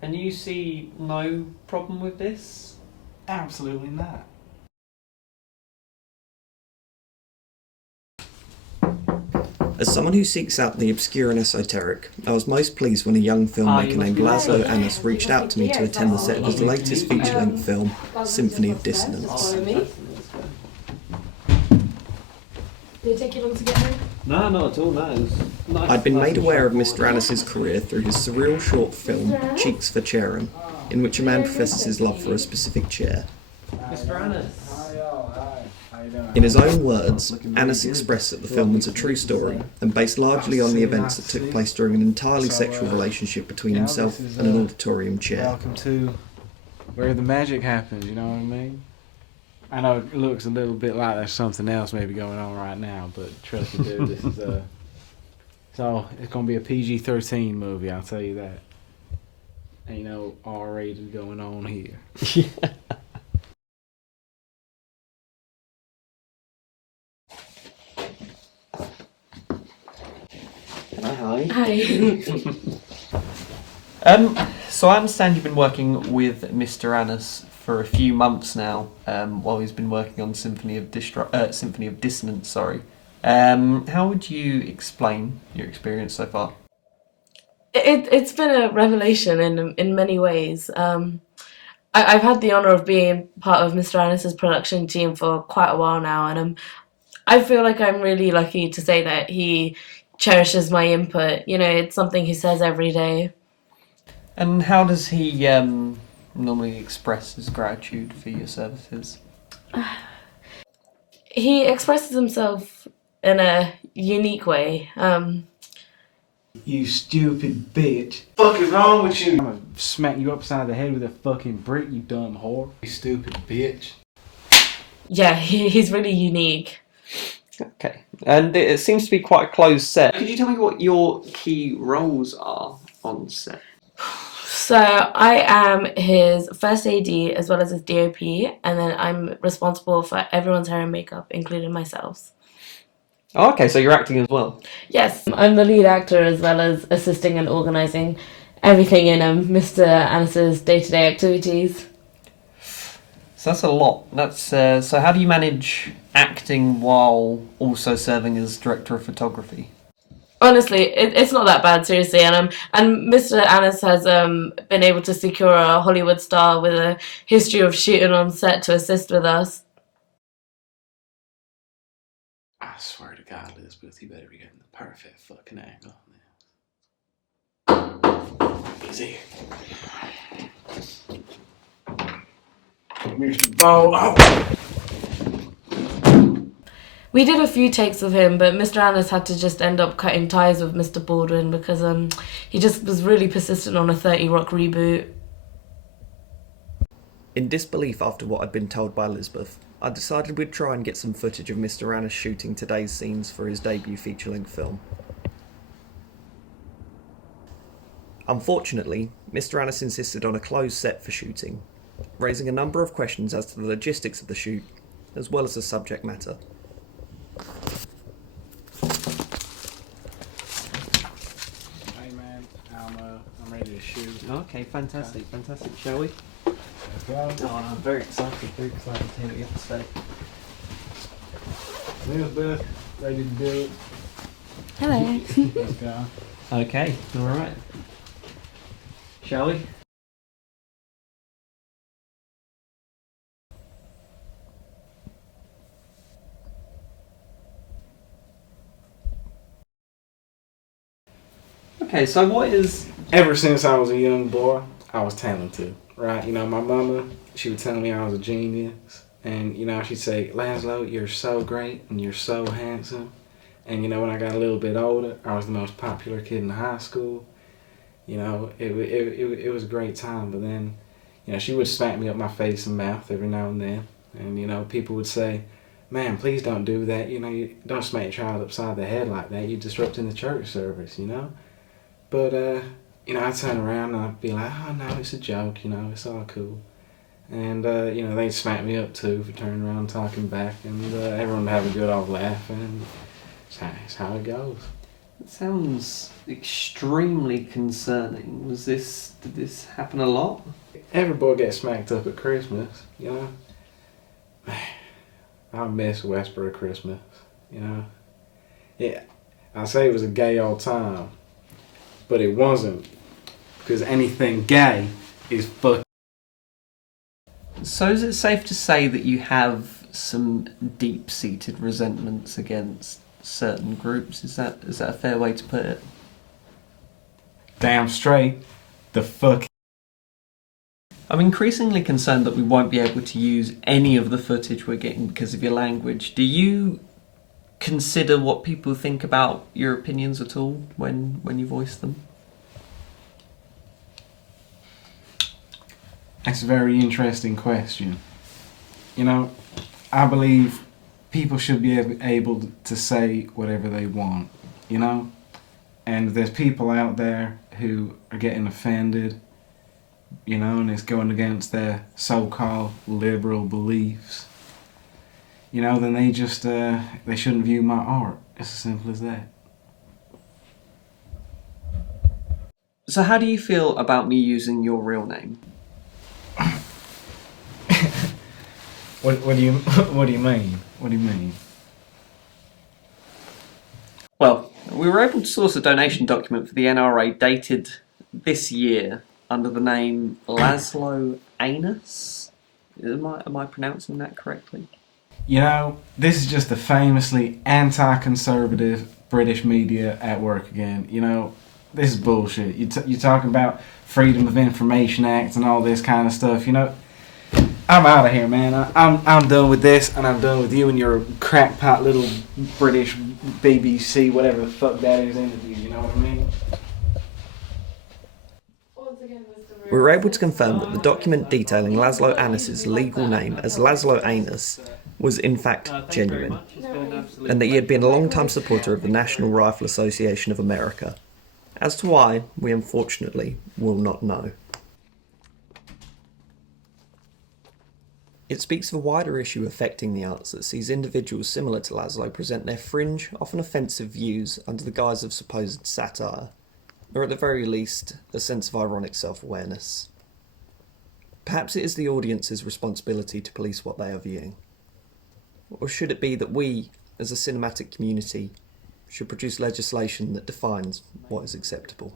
And you see no problem with this? Absolutely not. As someone who seeks out the obscure and esoteric, I was most pleased when a young filmmaker named Laszlo Annus reached out to me to attend the set of his latest feature-length film, Symphony of Dissonance. Did it take you long to get home? No, not at all, no. Nice, I'd been made aware of Mr. Annus's career through his surreal short film, Cheeks for Charing, in which a man professes his love for a specific chair. Mr. Annus. In his own words, Annus expressed that the film was a true story and based largely on the events that took place during an entirely sexual relationship between himself and an auditorium chair. Welcome to where the magic happens, you know what I mean? I know it looks a little bit like there's something else maybe going on right now, but trust me, dude, this is so it's gonna be a PG-13 movie, I'll tell you that. Ain't no R-rated going on here. Yeah. Hi. Hi. So I understand you've been working with Mr. Annus for a few months now, while he's been working on Symphony of Dissonance. Sorry. How would you explain your experience so far? It's been a revelation in many ways. I've had the honour of being part of Mr. Annus's production team for quite a while now, and I feel like I'm really lucky to say that he cherishes my input. You know, it's something he says every day. And how does he normally express his gratitude for your services? He expresses himself in a unique way. You stupid bitch. Fuck is wrong with you? I'm gonna smack you upside the head with a fucking brick, you dumb whore. You stupid bitch. Yeah, he's really unique. Okay. And it seems to be quite a closed set. Could you tell me what your key roles are on set? So I am his first AD as well as his DOP, and then I'm responsible for everyone's hair and makeup, including myself. Oh, okay, so you're acting as well. Yes, I'm the lead actor as well as assisting and organising everything in Mr. Annus's day-to-day activities. So that's a lot. That's so how do you manage acting while also serving as director of photography? Honestly, it's not that bad, seriously. And Mr. Annus has been able to secure a Hollywood star with a history of shooting on set to assist with us. I swear to God, Elizabeth, you better be getting the perfect fucking angle. He's here. Mr. Bo. Oh. We did a few takes of him, but Mr. Annus had to just end up cutting ties with Mr. Baldwin because he just was really persistent on a 30 Rock reboot. In disbelief after what I'd been told by Elizabeth, I decided we'd try and get some footage of Mr. Annus shooting today's scenes for his debut feature-length film. Unfortunately, Mr. Annus insisted on a closed set for shooting, raising a number of questions as to the logistics of the shoot, as well as the subject matter. Hey man, I'm ready to shoot. Okay, fantastic. Shall we? Let's go. Oh, I'm very excited to hear what you have to say. Elizabeth, ready to do it. Hello. Let's go. Okay, alright. Shall we? Okay, so what is... Ever since I was a young boy, I was talented, right? You know, my mama, she would tell me I was a genius. And, you know, she'd say, Laszlo, you're so great and you're so handsome. And, you know, when I got a little bit older, I was the most popular kid in high school. You know, it was a great time. But then, you know, she would smack me up my face and mouth every now and then. And, you know, people would say, man, please don't do that. You know, you don't smack your child upside the head like that. You're disrupting the church service, you know? But, you know, I'd turn around and I'd be like, oh, no, it's a joke, you know, it's all cool. And, you know, they'd smack me up, too, for turning around and talking back. And everyone would have a good old laugh, and it's how it goes. It sounds extremely concerning. Did this happen a lot? Every boy gets smacked up at Christmas, you know. I miss Westboro Christmas, you know. Yeah, I say it was a gay old time, but it wasn't, because anything gay is fuck. So is it safe to say that you have some deep-seated resentments against certain groups? Is that a fair way to put it? Damn straight, the fuck. I'm increasingly concerned that we won't be able to use any of the footage we're getting because of your language. Do you consider what people think about your opinions at all when you voice them? That's a very interesting question. You know, I believe people should be able to say whatever they want, you know? And there's people out there who are getting offended, you know, and it's going against their so-called liberal beliefs. You know, then they just, they shouldn't view my art. It's as simple as that. So how do you feel about me using your real name? What do you mean? What do you mean? Well, we were able to source a donation document for the NRA dated this year under the name Laszlo Annus. Am I pronouncing that correctly? You know, this is just the famously anti-conservative British media at work again. You know, this is bullshit. You're talking about Freedom of Information Act and all this kind of stuff. You know, I'm out of here, man. I'm done with this, and I'm done with you and your crackpot little British BBC, whatever the fuck that is, interview. You know what I mean? We were able to confirm that the document detailing Laszlo Annus's legal name as Laszlo Annus was in fact genuine, and that he had been a long-time supporter of the National Rifle Association of America. As to why, we unfortunately will not know. It speaks of a wider issue affecting the arts that sees individuals similar to Laszlo present their fringe, often offensive views under the guise of supposed satire, or at the very least, a sense of ironic self-awareness. Perhaps it is the audience's responsibility to police what they are viewing. Or should it be that we, as a cinematic community, should produce legislation that defines what is acceptable?